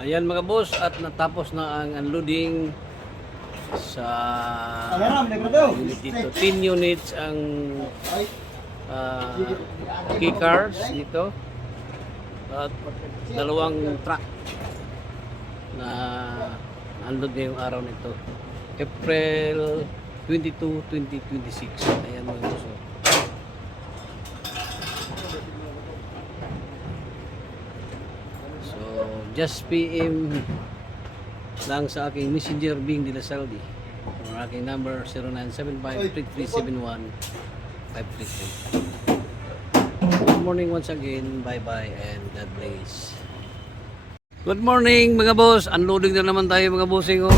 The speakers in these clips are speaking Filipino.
Ayan mga boss, at natapos na ang unloading sa unit dito. 10 units ang key cars dito at dalawang truck na unload ngayong araw nito. April 22, 2026. Ayan mga boss. So, just PM lang sa aking messenger Bing de la Saldi. Ang aking number 0975-3371-533. Good morning once again. Bye-bye and God bless. Good morning mga boss. Unloading na naman tayo mga bossing.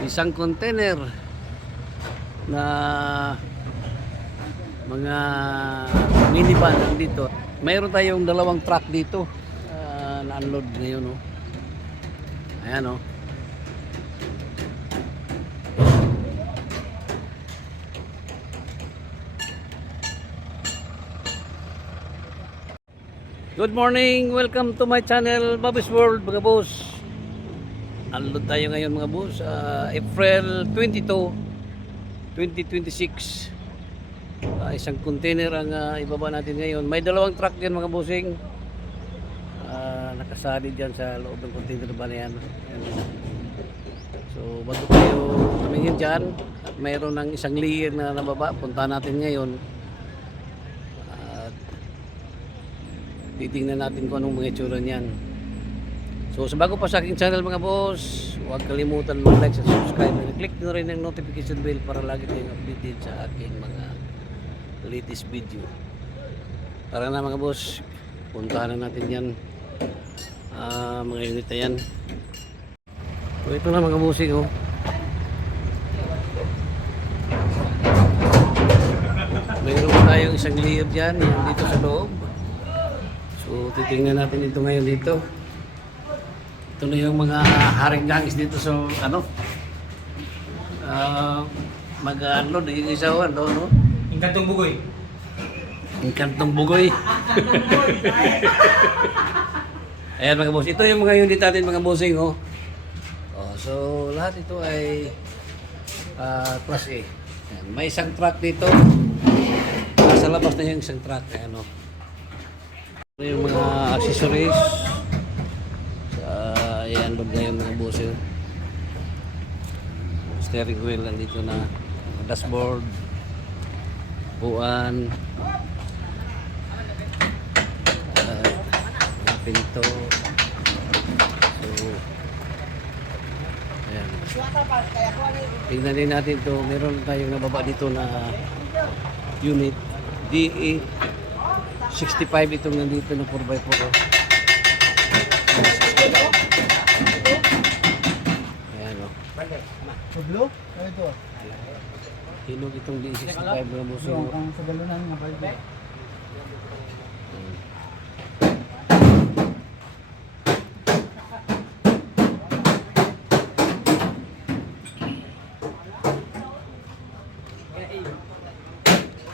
Isang container na mga minivan dito. Mayroon tayong dalawang truck dito na unload ngayon. Ayan Good morning, welcome to my channel Bobby's World mga boss. Unload tayo ngayon mga boss, April 22, 2026. Isang container ang ibaba natin ngayon. May dalawang truck din mga bossing. Nakasali dyan sa loob ng container ba na yan. So bago tayo tumingin dyan, at mayroon ng isang layer na nababa, punta natin ngayon. Titingnan natin kung anong mga itsura niyan. So sa bago pa sa aking channel mga boss, huwag kalimutan mag-like at subscribe and click na rin ang notification bell para lagi tayong updated sa aking mga latest video. Tara na mga boss, puntahan na natin yan, mga unit na yan. So ito na mga bossing mayroon tayong isang layer dyan dito sa loob. So titingnan natin ito ngayon dito. Ito na yung mga haring gangis dito sa mag-unload yung isa no? Inkantong Bugoy. Inkantong Bugoy. Ayan mga boss, ito yung mga unit natin mga bossing so lahat ito ay class A. Ayan, may isang truck dito. Nasa labas na yung isang truck. Ayan ito yung mga accessories ayan, load na yung mga bossing. Steering wheel nandito na, dashboard, buwan, pinto. So ayan, tingnan din natin to. Meron tayong nababa dito na unit DE 65 itong nandito na 4x4 ayan Pablo? Ano ito? hinog itong DE 65 mga boss. Ang sa galunan nga ba ito?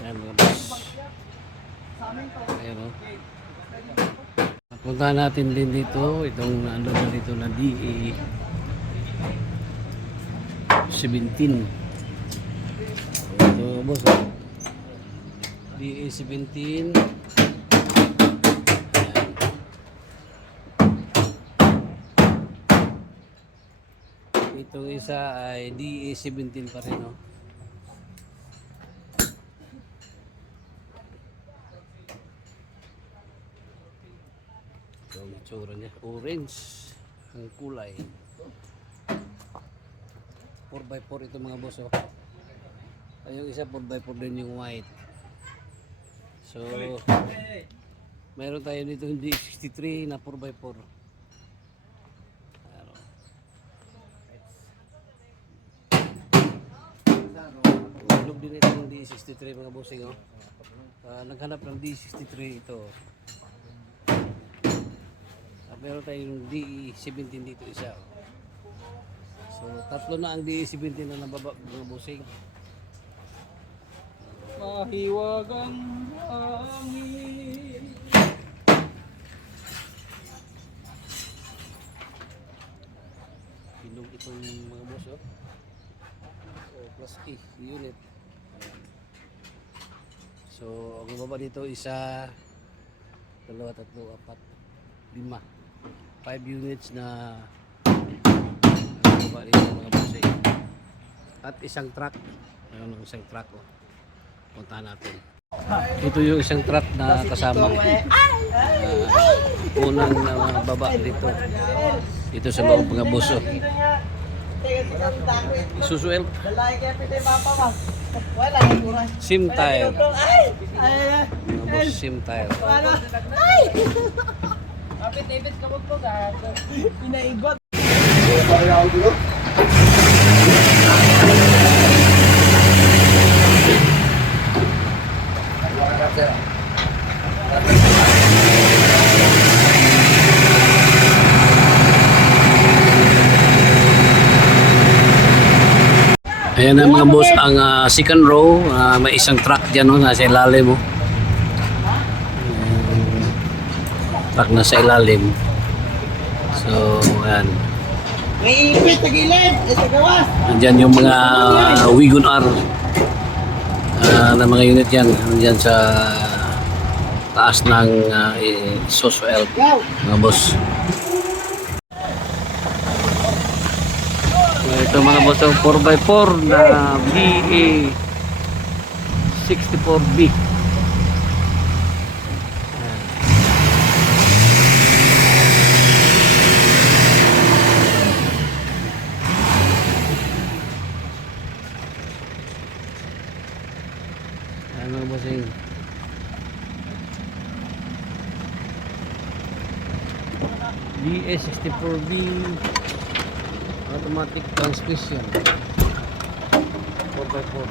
Ayan mga boss. Ayan punta natin din dito itong ano na dito na DE 17. Ito boss DE 17. Itong isa ay DE 17 pa rin So, ang itsura niya, orange ang kulay. 4x4 ito mga boss ay yung isa 4x4 din yung white. So mayroon tayo dito hindi 63 na 4x4. Hulog din ito yung D63 mga bossing naghanap ng D63 ito. Meron tayong DE17 dito isa. So tatlo na ang DE17 na nababa mga bossing. Mahiwagang hangin. itong mga boss, oh. O plus E unit. Ayan. So ang baba dito isa, dalawa, tatlo, apat, lima, 5 units na baba dito mga boss, eh. At isang truck, mayroon ng isang truck, oh. Puntahan natin. Ito yung isang truck na kasama unang baba dito sa bawang mga boss, oh. Isuzu Elf sim tire, mga boss, sim tire. Ayan na mga boss, ang second row, may isang truck dyan, no, nasa ilalim mo. Truck na sa ilalim. So, ayan. May ipit, tagilid, sa gawas. Andyan yung mga Wigon R na mga unit yan. Andyan sa taas ng Isuzu Elf, mga boss. Ito mga boss, 4x4 na BA 64B. Ayan mga bossing. BA 64B automatic transmission 4x4.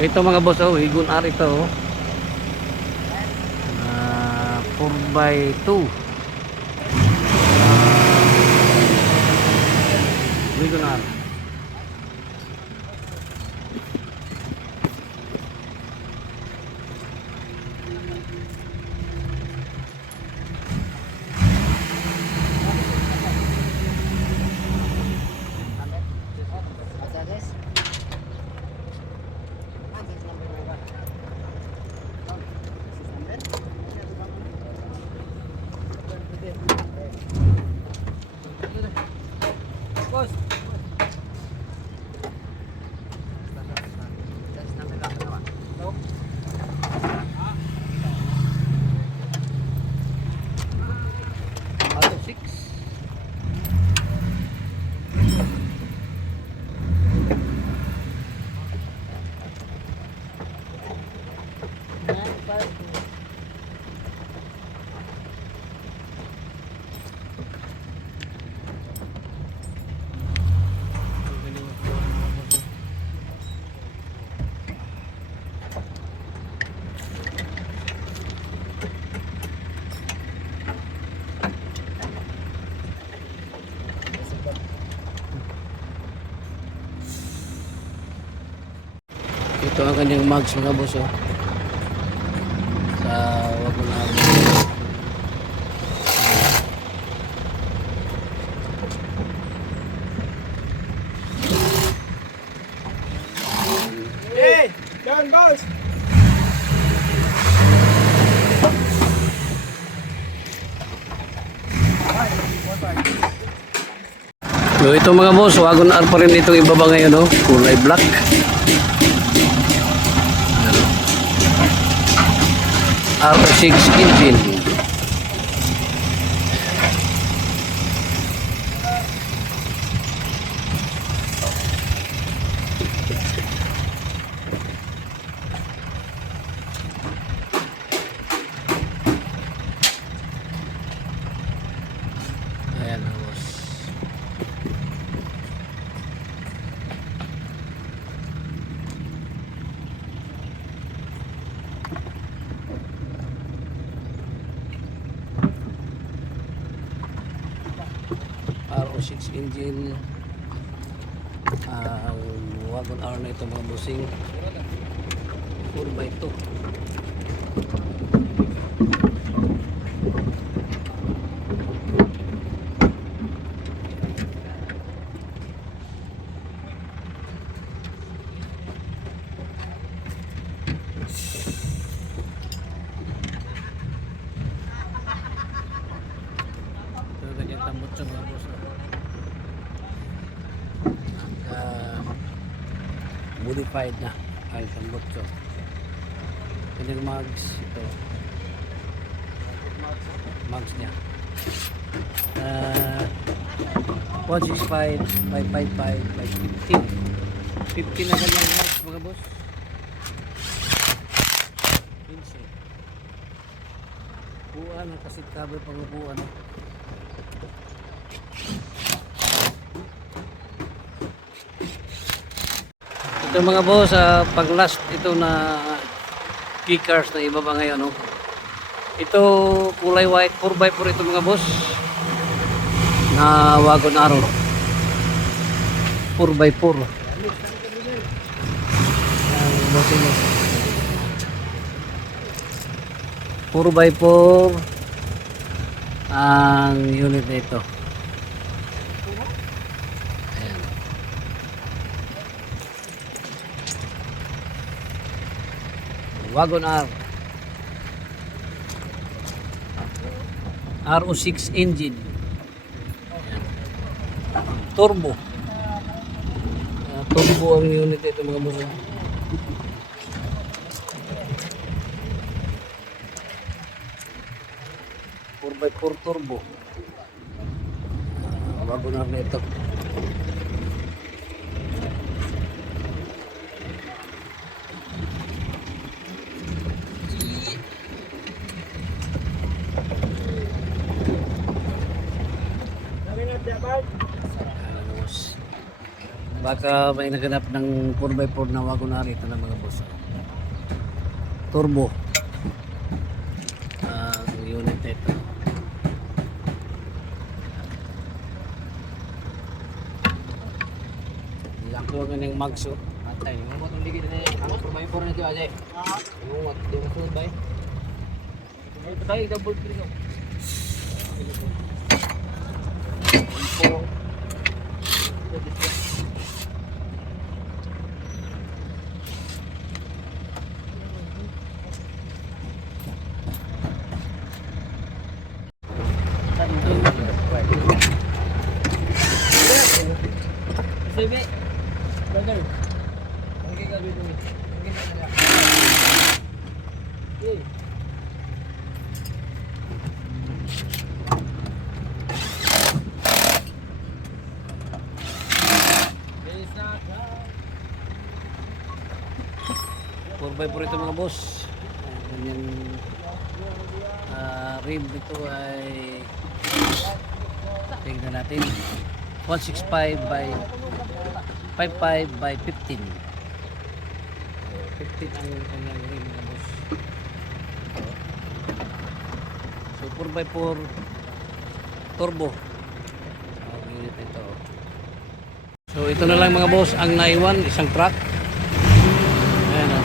Ito mga boss, oh, Wigon R ito, oh. 4x2. Wigon R. Out of 6. Ito ang kanyang mugs mga boss, oh. Sa Wagon R. Hey! John Boss! So ito mga boss, Wagon R pa rin itong ibaba ngayon, oh. Kulay black. R6 engine. 6 engine. Ang wagon R na ito mga busing 4x2. Ito ganyan tambot siya mga boss. Modified na ay tambot ko. Kanyang mags ito. Mags niya. 165 by 55 by 15. 15 na kanyang mags mga boss. 15. Buwan ang kasit cover pang upuan. Ito mga boss, pag last ito na kickers na ibaba ngayon, no? Ito kulay white 4x4 ito mga boss na wagon arrow 4x4. Yan, bossing, 4x4 ang unit na ito. Wagon R RO6 engine. Ayan. Turbo turbo ang unit ito mga boss. 4x4 turbo wagon R na ito. Baka may naganap ng 4x4 na wagon R ito na mga boss. Turbo ang unit ito. Lako nga ng magso. Atay, yung motong ligid na ang 4x4 na ito aja. Yung mot di masunod bay. Ay patay double kill. Sebe. Brother. Okay ka dito. Okay ka. Hey. By por ito mga boss. Ganyan rib ito ay tingnan natin 165 by 55 by 15. 15 ang kanyang rim mga boss. So 4x4 turbo ang unit ito. So ito na lang mga boss ang naiwan, isang truck. Ayan o.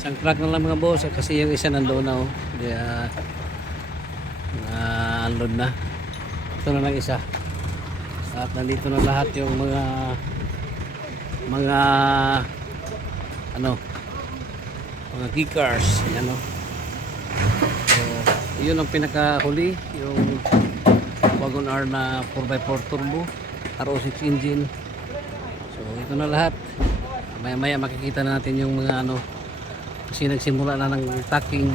Isang truck na lang mga boss kasi yung isa nandoon na kaya na-unload na. Ito na lang isa. At nandito na lahat yung mga kickers. Ano. So, yun ang pinakahuli, yung wagon R na 4x4 turbo, RO6 engine. So ito na lahat. Maya-maya makikita na natin yung mga kasi nagsimula na ng tacking.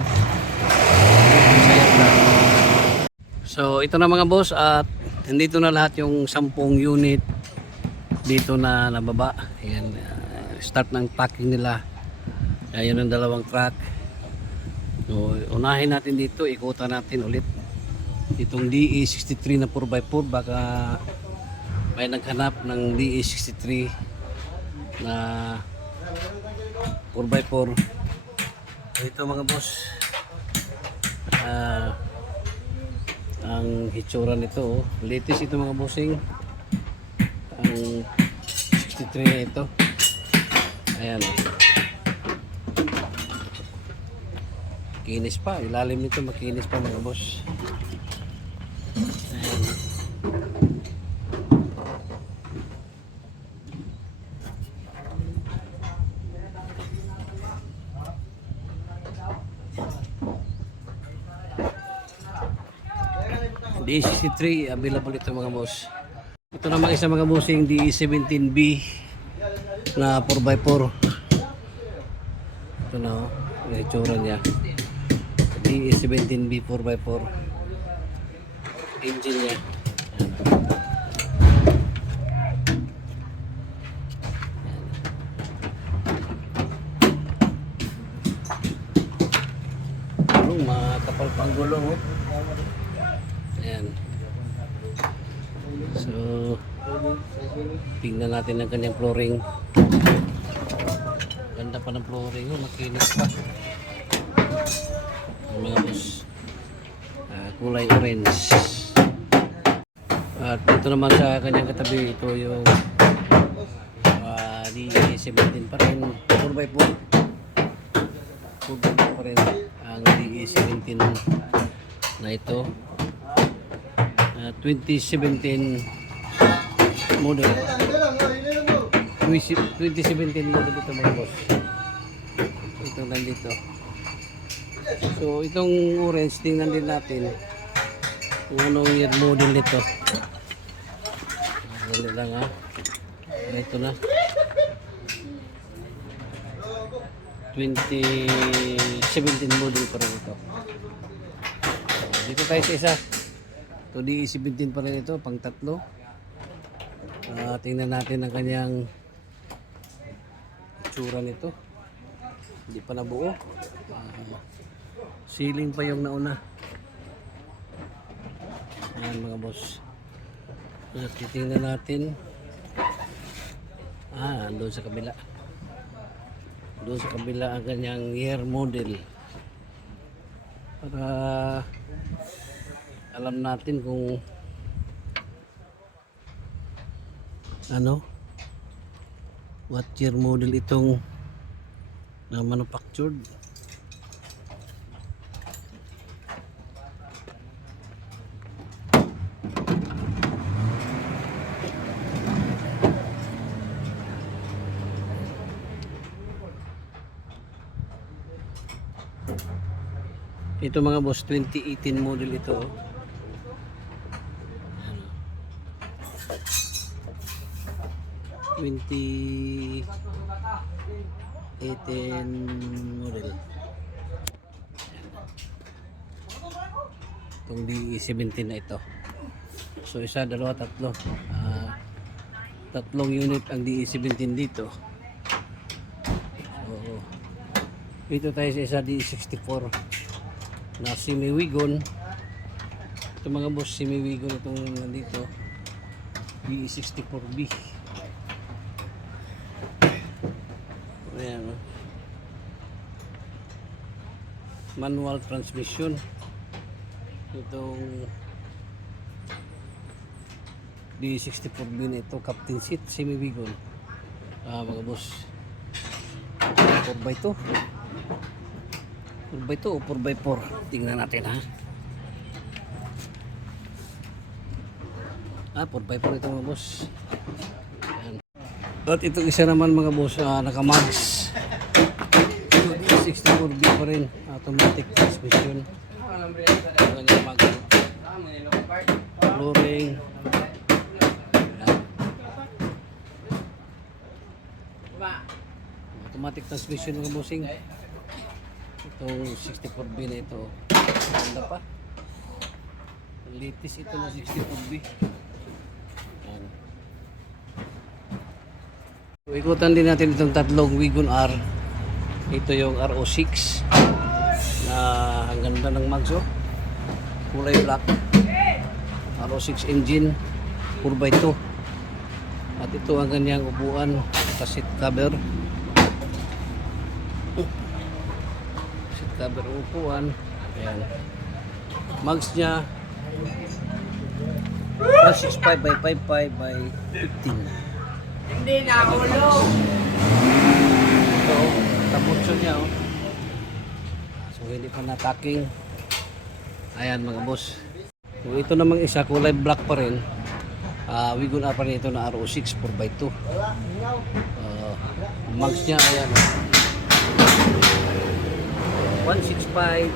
So ito na mga boss at nandito na lahat yung 10 unit dito na nababa. Ayan, start ng tacking nila. Ayan ang dalawang truck. So unahin natin dito, ikutan natin ulit itong DE63 na 4x4. Baka may naghanap ng DE63 na 4x4 Ito mga boss, ang hitsura nito, latest ito mga bossing, ang 63 na ito. Ayan, kinis pa, ilalim nito makinis pa mga boss. Ayan. DE63 available ito mga boss. Ito naman isa mga bossing DE17B na 4x4. Ito na oh, yung itsura niya. DE17B 4x4 engine niya. Gulong, makapal pang gulong oh. Ayan. So, tingnan natin ang kanyang flooring. Ganda pa ng flooring, oh, makinis pa. Mga boss, kulay orange. At dito naman sa kanyang katabi, ito yung DE17 pa rin, 4x4. 4x4 pa rin ang DE17 na ito. 2017 model. 2017 model ito mga boss. Ito nandito. So itong orange, tingnan din natin kung anong year model nito. Dali lang ha. Ito na. 2017 model pa rin ito. Dito tayo sa isa. So DE17 pa rin ito, pang tatlo. Tingnan natin ang kanyang itsura nito. Hindi pa nabuo. Ceiling pa yung nauna. Ayan mga boss. Titingnan natin. Doon sa kabila. Doon sa kabila ang kanyang year model. Para alam natin kung ano, what year model itong na manufactured. Ito mga boss, 2018 model ito. 2018 model. Itong DE17 na ito. So isa, dalawa, tatlo. Tatlong unit ang DE17 dito. So dito tayo sa isa DE64 na semi-wagon. Ito mga boss, semi-wagon itong nandito. DE64B. Ayan, manual transmission. Itong D64B na ito, captain seat, semi-wagon. Mga boss, 4x2 o 4x4, tingnan natin ha. 4x4 ito mga boss. Ayan. At itong isa naman mga boss, naka-mags. 64B pa rin, automatic transmission. Ganyan mag flooring. Automatic transmission mga bossing. Itong 64B na ito, ganda pa. Latest ito na 64B. Ikutan din natin itong tatlong Wagon R. Ito yung RO6 na ang ganda ng magso, kulay black. RO6 engine, 4x2. At ito ang kanyang upuan, seat cover. cover ang upuan. Ayan. Mags niya 165 by 55 by 15. Hindi na ulo. Ito, tamutso niya oh. So hindi pa nataking. Ayan mga boss. So, ito namang isa kulay black pa rin. Wigon pa rin ito na RO6 4x2. Mags niya ayan oh. 165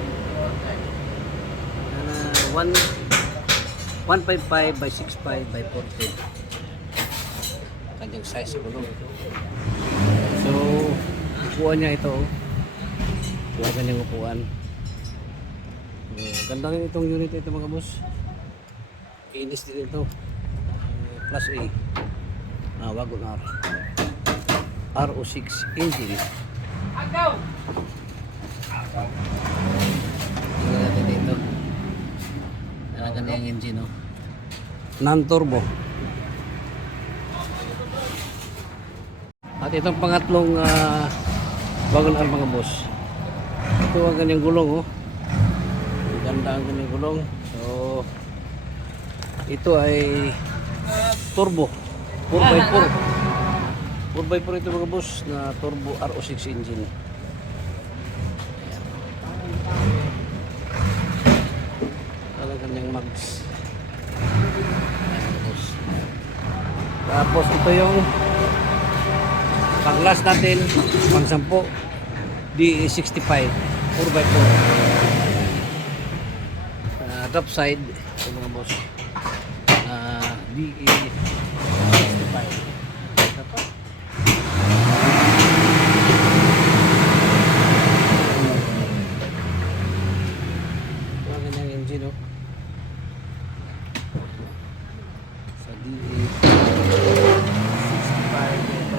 155 by 65 by 40. Kanyang size ko no. So, upuan niya ito. Upuan kanyang upuan. Ganda rin itong unit ito mga boss. Kinis din ito. Plus A. Wagon R. RO6 engine. Agaw! Tingnan natin dito. Ganda yung engine no. Non-turbo. At itong pangatlong wagon R mga boss. Ito ang kanyang gulong oh. Ganda ang kanyang gulong. So ito ay turbo 4x4. 4x4 ito mga boss na turbo RO6 engine. Ayan. Ang kanyang mags. Ayan, mga boss. Tapos ito yung pang last natin, pang 10, DE65 4x4. Top side ito mga boss, DE65. Ito ang kanyang engine oh. Sa DE65 ito.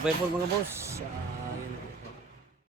4x4 mga boss.